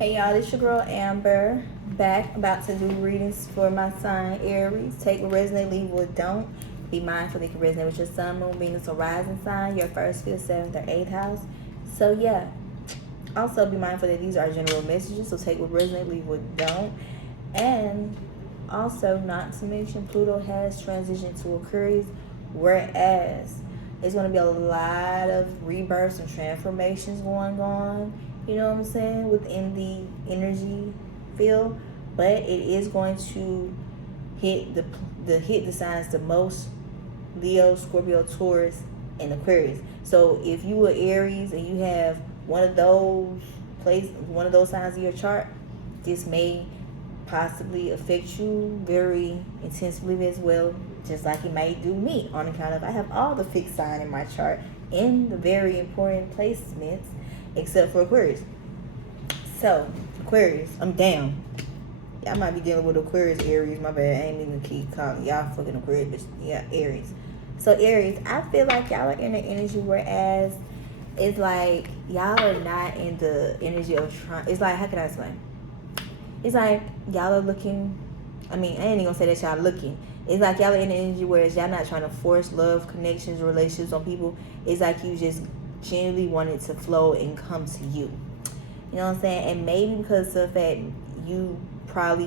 Hey y'all, this your girl Amber, back about to do readings for my sign Aries. Take what resonate, leave what don't. Be mindful they can resonate with your sun, moon, Venus, or rising sign, your first, fifth, seventh, or eighth house. So yeah, also be mindful that these are general messages, so take what resonate, leave what don't. And also, not to mention, Pluto has transitioned to Aquarius, whereas there's going to be a lot of rebirths and transformations going on, you know what I'm saying, within the energy field. But it is going to hit the signs the most: Leo, Scorpio, Taurus, and Aquarius. So if you were Aries and you have one of those signs in your chart, this may possibly affect you very intensively as well, just like it may do me, on account of I have all the fixed sign in my chart in the very important placements except for Aquarius. So Aquarius, I'm down. Y'all might be dealing with Aquarius, Aries. My bad. I ain't even keep calling y'all fucking Aquarius, but yeah, Aries. So Aries, I feel like y'all are in the energy, whereas it's like y'all are not in the energy of trying. It's like, how can I explain? It's like y'all are looking. I mean, I ain't even gonna say that y'all looking. It's like y'all are in the energy where y'all not trying to force love, connections, relationships on people. It's like you just genuinely want it to flow and come to you. You know what I'm saying? And maybe because of the fact you probably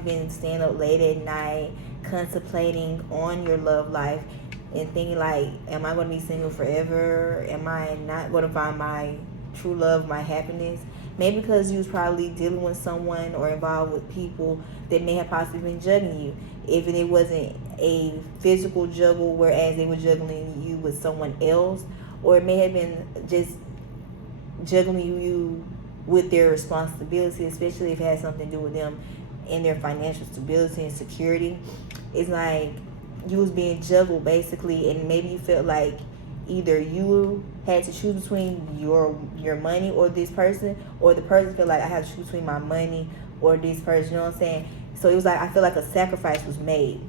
been staying up late at night, contemplating on your love life, and thinking like, am I going to be single forever? Am I not going to find my true love, my happiness? Maybe because you was probably dealing with someone or involved with people that may have possibly been juggling you. If it wasn't a physical juggle, whereas they were juggling you with someone else, or it may have been just juggling you with their responsibility, especially if it has something to do with them and their financial stability and security. It's like you was being juggled basically, and maybe you felt like either you had to choose between your money or this person, or the person felt like I had to choose between my money or this person. You know what I'm saying? So it was like I feel like a sacrifice was made,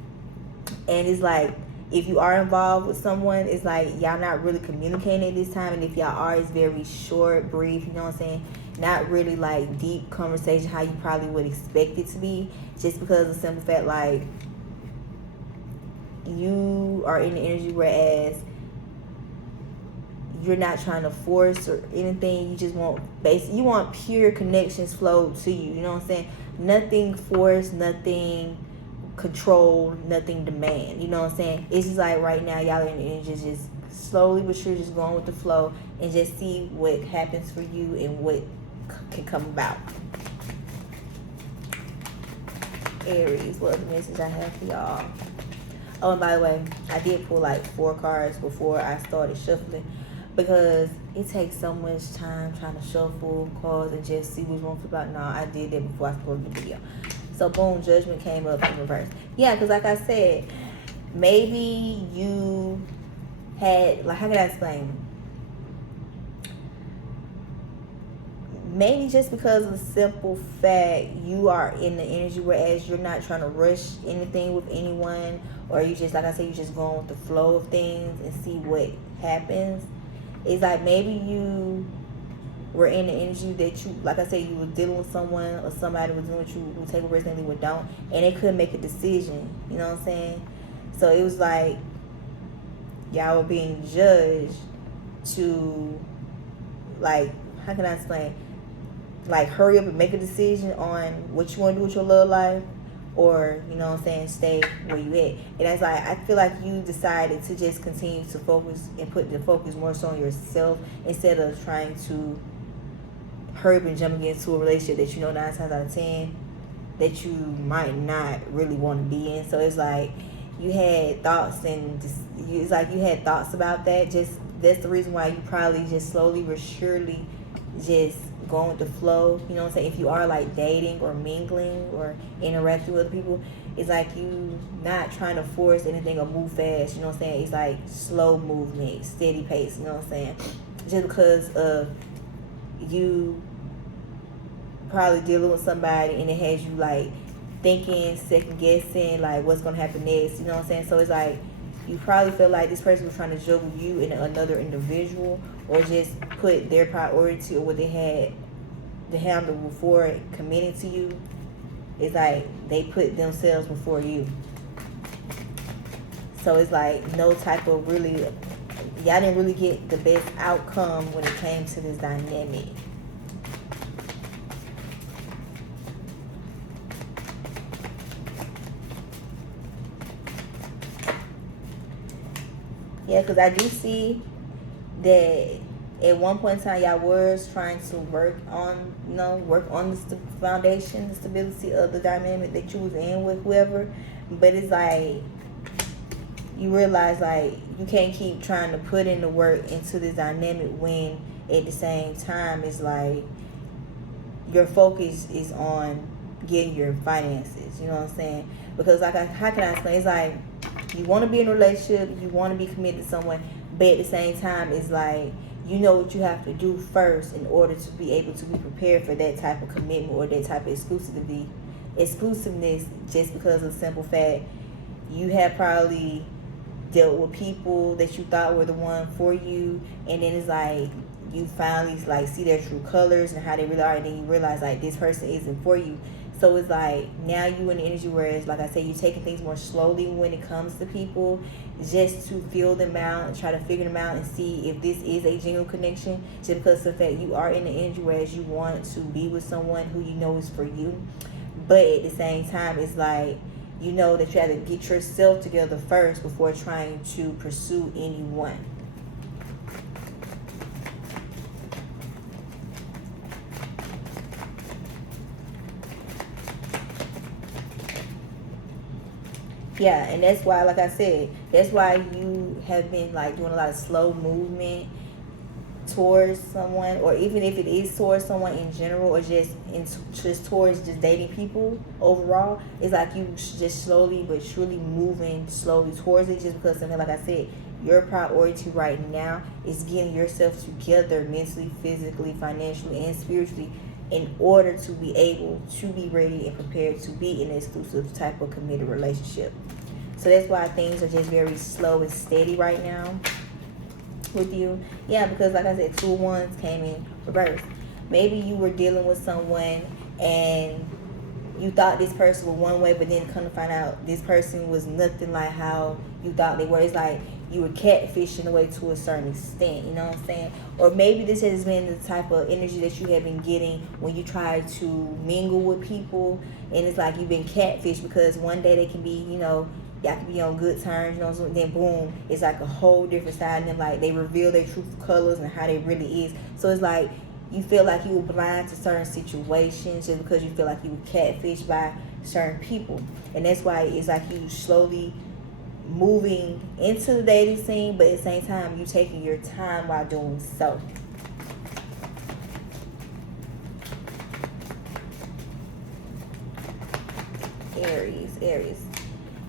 and it's like if you are involved with someone, it's like y'all not really communicating at this time, and if y'all are, it's very short, brief. You know what I'm saying? Not really like deep conversation how you probably would expect it to be, just because of the simple fact like you are in the energy, whereas you're not trying to force or anything. You just want you want pure connections flow to you. You know what I'm saying? Nothing forced, nothing controlled, nothing demand. You know what I'm saying? It's just like right now y'all in the energy, just slowly but sure just going with the flow and just see what happens for you and what can come about. Aries, what the message I have for y'all? Oh, and by the way, I did pull like 4 cards before I started shuffling, because it takes so much time trying to shuffle cards and just see which one flip out. No, I did that before I started the video. So boom, Judgment came up in reverse. Yeah, because like I said, maybe you had, like, how can I explain? Maybe just because of the simple fact you are in the energy, whereas you're not trying to rush anything with anyone, or you just, like I said, you just going with the flow of things and see what happens. It's like maybe you were in the energy that you, like I said, you were dealing with someone or somebody was doing what you would take a risk and they would don't, and they couldn't make a decision. You know what I'm saying? So it was like y'all were being judged to, like, how can I explain? Like, hurry up and make a decision on what you want to do with your love life, or, you know what I'm saying, stay where you at. And that's like, I feel like you decided to just continue to focus and put the focus more so on yourself, instead of trying to hurry up and jump into a relationship that you know 9 times out of 10 that you might not really want to be in. So it's like you had thoughts, and it's like you had thoughts about that. Just that's the reason why you probably just slowly but surely just going with the flow. You know what I'm saying? If you are like dating or mingling or interacting with people, it's like you not trying to force anything or move fast. You know what I'm saying? It's like slow movement, steady pace. You know what I'm saying? Just because of you probably dealing with somebody and it has you like thinking, second guessing, like what's gonna happen next. You know what I'm saying? So it's like you probably feel like this person was trying to juggle you and another individual, or just put their priority or what they had to handle before committing to you. It's like they put themselves before you. So it's like no type of really, y'all didn't really get the best outcome when it came to this dynamic. Yeah, because I do see that at one point in time y'all was trying to work on, work on the foundation, the stability of the dynamic that you was in with whoever. But it's like you realize like you can't keep trying to put in the work into this dynamic when at the same time it's like your focus is on getting your finances. You know what I'm saying? Because like, how can I explain? It's like you want to be in a relationship, you want to be committed to someone, but at the same time it's like you know what you have to do first in order to be able to be prepared for that type of commitment or that type of exclusiveness, just because of the simple fact you have probably dealt with people that you thought were the one for you, and then it's like you finally like see their true colors and how they really are, and then you realize like this person isn't for you. So it's like now you in the energy where it's like I said, you're taking things more slowly when it comes to people, just to feel them out and try to figure them out and see if this is a genuine connection, just because of the fact you are in the energy whereas you want to be with someone who you know is for you. But at the same time it's like you know that you have to get yourself together first before trying to pursue anyone. Yeah, and that's why, like I said, that's why you have been like doing a lot of slow movement towards someone, or even if it is towards someone in general, or just towards just dating people overall. It's like you just slowly but surely moving slowly towards it, just because something, like I said, your priority right now is getting yourself together mentally, physically, financially, and spiritually in order to be able to be ready and prepared to be in an exclusive type of committed relationship. So that's why things are just very slow and steady right now with you. Yeah, because like I said, 2 1s came in reverse. Maybe you were dealing with someone and you thought this person was one way, but then come to find out this person was nothing like how you thought they were. It's like you were catfishing away to a certain extent, you know what I'm saying? Or maybe this has been the type of energy that you have been getting when you try to mingle with people, and it's like you've been catfished, because one day they can be, y'all can be on good terms, so then boom, it's like a whole different side of them, like they reveal their true colors and how they really is. So it's like you feel like you were blind to certain situations just because you feel like you were catfished by certain people. And that's why it's like you slowly moving into the dating scene, but at the same time you taking your time while doing so. Aries.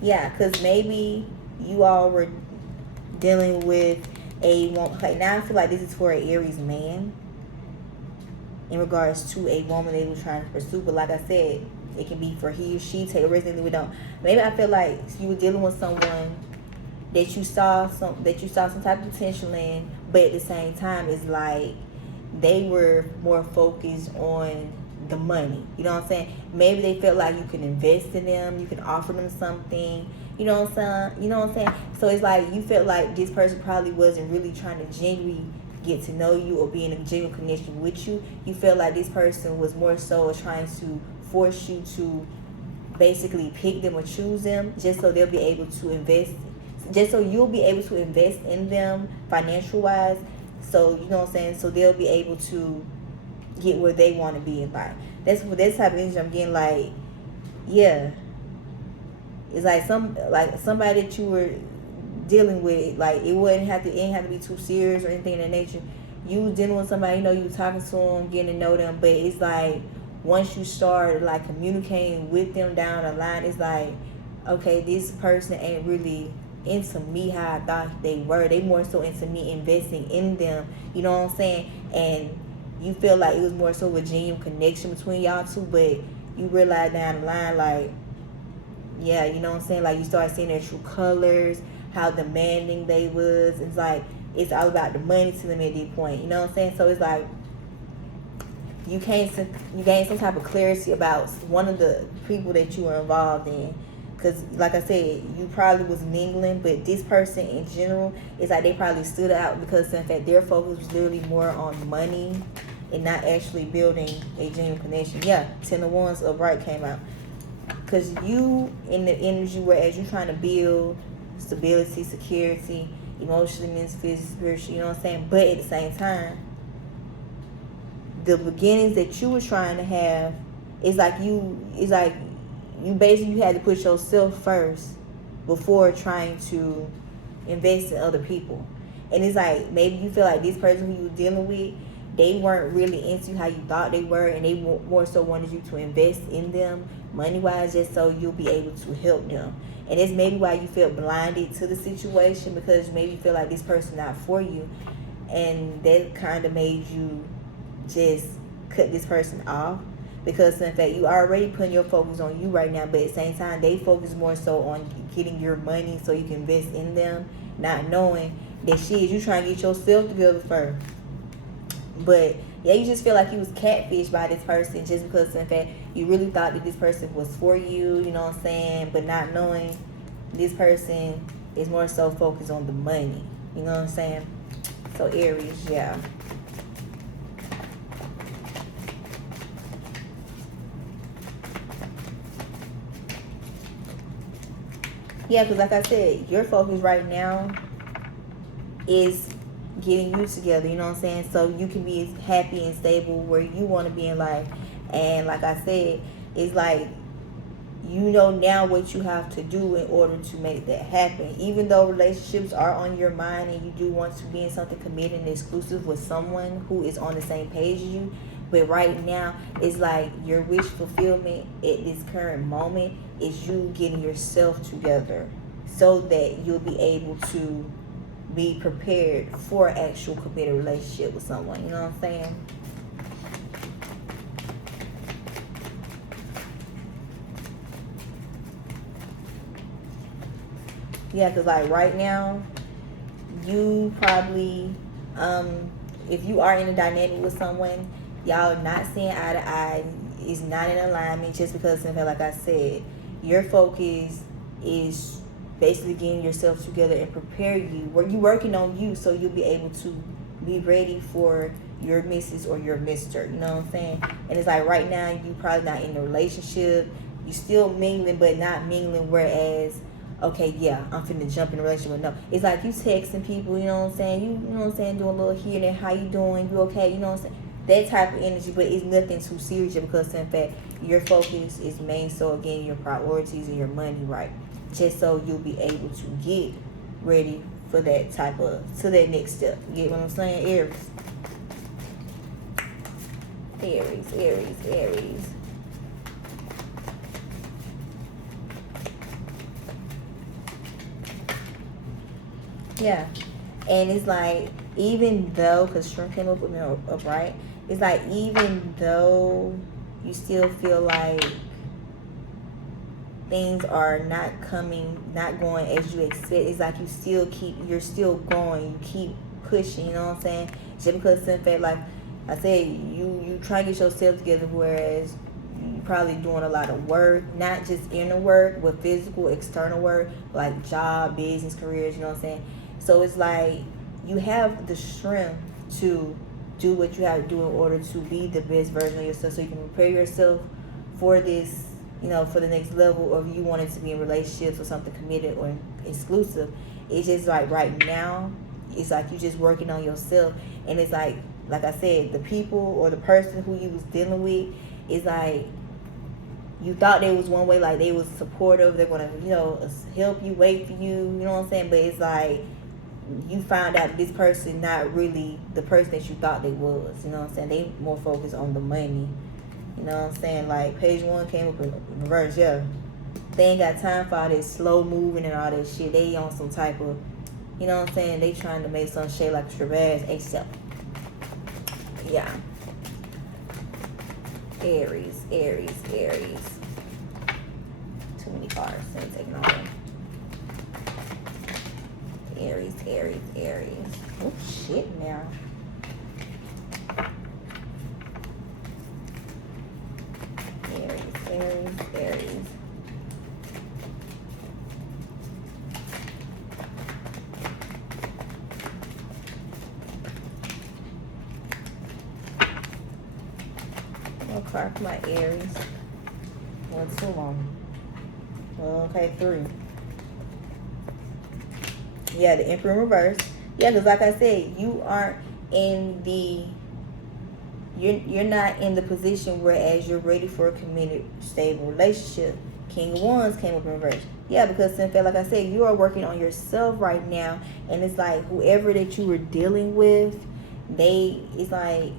Yeah, because maybe you all were dealing with like now I feel like this is for an Aries man in regards to a woman they were trying to pursue. But like I said, it can be for he or she, take a risk, and we don't. Maybe I feel like you were dealing with someone that you saw some type of potential in, but at the same time it's like they were more focused on the money. You know what I'm saying? Maybe they felt like you can invest in them, you can offer them something. You know what I'm saying? So it's like you felt like this person probably wasn't really trying to genuinely get to know you or be in a genuine connection with you. You felt like this person was more so trying to force you to basically pick them or choose them, just so they'll be able to invest, just so you'll be able to invest in them financial wise. So you know what I'm saying? So they'll be able to get where they want to be in life. That's type of energy I'm getting. Like, yeah, it's like somebody that you were dealing with. Like it ain't have to be too serious or anything of that nature. You was dealing with somebody, you talking to them, getting to know them, but it's like once you start like communicating with them down the line, it's like, okay, this person ain't really into me how I thought they were. They more so into me investing in them. You know what I'm saying? And you feel like it was more so a genuine connection between y'all two, but you realize down the line, like, yeah, you know what I'm saying? Like you start seeing their true colors, how demanding they was. It's like it's all about the money to them at that point. You know what I'm saying? So it's like you gain some type of clarity about one of the people that you were involved in. Because like I said, you probably was mingling, but this person in general, it's like they probably stood out because in fact their focus was literally more on money and not actually building a genuine connection. Yeah, 10 of Wands upright came out. Because you in the energy whereas you're trying to build stability, security, emotionally, mentally, physically, spiritually, you know what I'm saying? But at the same time, the beginnings that you were trying to have, it's like you basically you had to put yourself first before trying to invest in other people. And it's like maybe you feel like this person who you were dealing with, they weren't really into how you thought they were, and they more so wanted you to invest in them money wise just so you'll be able to help them. And it's maybe why you feel blinded to the situation, because maybe you feel like this person not for you, and that kind of made you just cut this person off. Because in fact you already putting your focus on you right now, but at the same time they focus more so on getting your money so you can invest in them, not knowing that shit, you trying to get yourself together first. But yeah, you just feel like you was catfished by this person just because in fact you really thought that this person was for you, you know what I'm saying, but not knowing this person is more so focused on the money, you know what I'm saying. So Aries, yeah. Yeah, because like I said, your focus right now is getting you together, you know what I'm saying? So you can be happy and stable where you want to be in life. And like I said, it's like you know now what you have to do in order to make that happen. Even though relationships are on your mind and you do want to be in something committed and exclusive with someone who is on the same page as you, but right now it's like your wish fulfillment at this current moment is you getting yourself together so that you'll be able to be prepared for an actual committed relationship with someone, you know what I'm saying? Yeah, because like right now, you probably, if you are in a dynamic with someone, y'all not seeing eye to eye, is not in alignment just because, like I said, your focus is basically getting yourself together and prepare you, where you working on you so you'll be able to be ready for your missus or your mister, you know what I'm saying? And it's like right now, you probably not in a relationship, you still mingling, but not mingling, whereas okay, yeah, I'm finna jump in a relationship. No, it's like you texting people, you know what I'm saying? You know what I'm saying? Doing a little here and there. How you doing? You okay? You know what I'm saying? That type of energy, but it's nothing too serious because in fact your focus is main. So again, your priorities and your money right, just so you'll be able to get ready for that type of to that next step. You get what I'm saying? Aries, Aries, Aries, Aries. Yeah. And it's like, even though, because Shrimp came up with me up, right? It's like, even though you still feel like things are not going as you expect, it's like you're still going, you keep pushing, you know what I'm saying? Just because, in fact, like I said, you try to get yourself together, whereas you probably doing a lot of work, not just inner work, but physical, external work, like job, business, careers, you know what I'm saying? So it's like you have the strength to do what you have to do in order to be the best version of yourself so you can prepare yourself for this, you know, for the next level of you wanting to be in relationships or something committed or exclusive. It's just like right now, it's like you just working on yourself. And it's like I said, the people or the person who you was dealing with, is like you thought they was one way, like they was supportive, they're gonna, you know, help you, wait for you, you know what I'm saying? But it's like you found out this person not really the person that you thought they was, you know what I'm saying? They more focused on the money, you know what I'm saying? Like page one came up in reverse, yeah. They ain't got time for all this slow moving and all that shit. They on some type of, you know what I'm saying? They trying to make some shit like Shabazz ASAP. Yeah. Aries, Aries, Aries. Too many cards. I'm taking all them. Aries, Aries, Aries. Oh shit now. Aries. I'll card for my Aries. What's too long? Okay, 3. Yeah, the Emperor in reverse. Yeah, because like I said, you aren't in the you're not in the position whereas you're ready for a committed, stable relationship. King of Wands came up in reverse. Yeah, because in fact, like I said, you are working on yourself right now, and it's like whoever that you were dealing with, it's like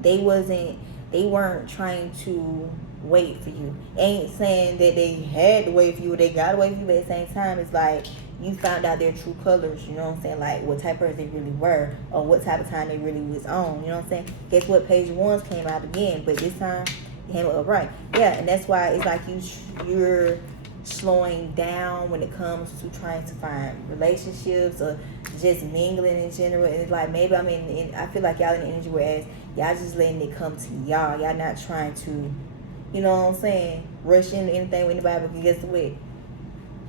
they weren't trying to wait for you. Ain't saying that they had to wait for you or they got to wait for you, but at the same time, it's like you found out their true colors, you know what I'm saying? Like what type of person they really were or what type of time they really was on, you know what I'm saying? Guess what? Page of Wands came out again, but this time it came up right. Yeah, and that's why it's like you're slowing down when it comes to trying to find relationships or just mingling in general. And it's like maybe I feel like y'all in the energy whereas y'all just letting it come to y'all. Y'all not trying to, you know what I'm saying, rush into anything with anybody. Because guess what?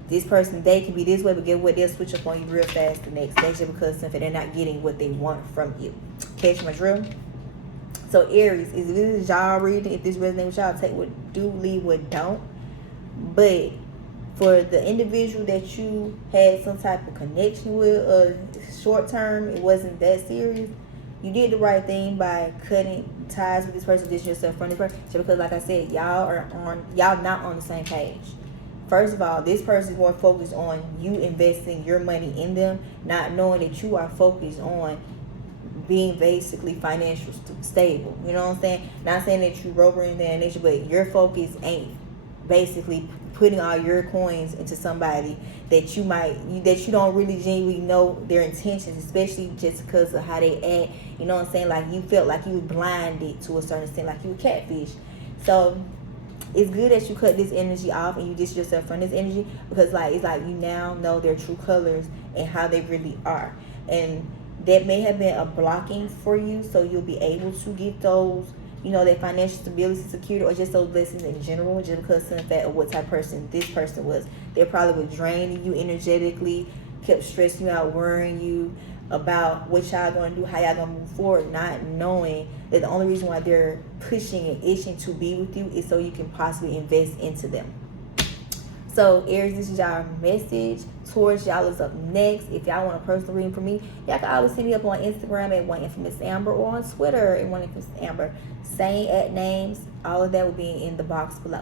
This person, they can be this way, but get what? They'll switch up on you real fast the next day just because they're not getting what they want from you. Catch my drill? So Aries, if this is y'all reading, if this resonates with y'all, take what do, leave what don't. But for the individual that you had some type of connection with, short term, it wasn't that serious. You did the right thing by cutting ties with this person, distance yourself from this person. Just because, like I said, y'all not on the same page. First of all, this person is more focused on you investing your money in them, not knowing that you are focused on being basically financially stable. You know what I'm saying? Not saying that you broke or anything nature, but your focus ain't basically putting all your coins into somebody that you don't really genuinely know their intentions, especially just because of how they act. You know what I'm saying? Like you felt like you were blinded to a certain extent, like you were catfish. So it's good that you cut this energy off and you distance yourself from this energy because it's like you now know their true colors and how they really are. And that may have been a blocking for you, so you'll be able to get those, that financial stability, security, or just those blessings in general, just because of the fact of what type of person this person was. They probably were draining you energetically, kept stressing you out, worrying you about what y'all gonna do, how y'all gonna move forward, not knowing that the only reason why they're pushing and itching to be with you is so you can possibly invest into them. So Aries, this is y'all message towards y'all is up next. If y'all want a personal reading from me, y'all can always hit me up on Instagram at OneInfamousAmber or on Twitter at OneInfamousAmber. Same at names. All of that will be in the box below.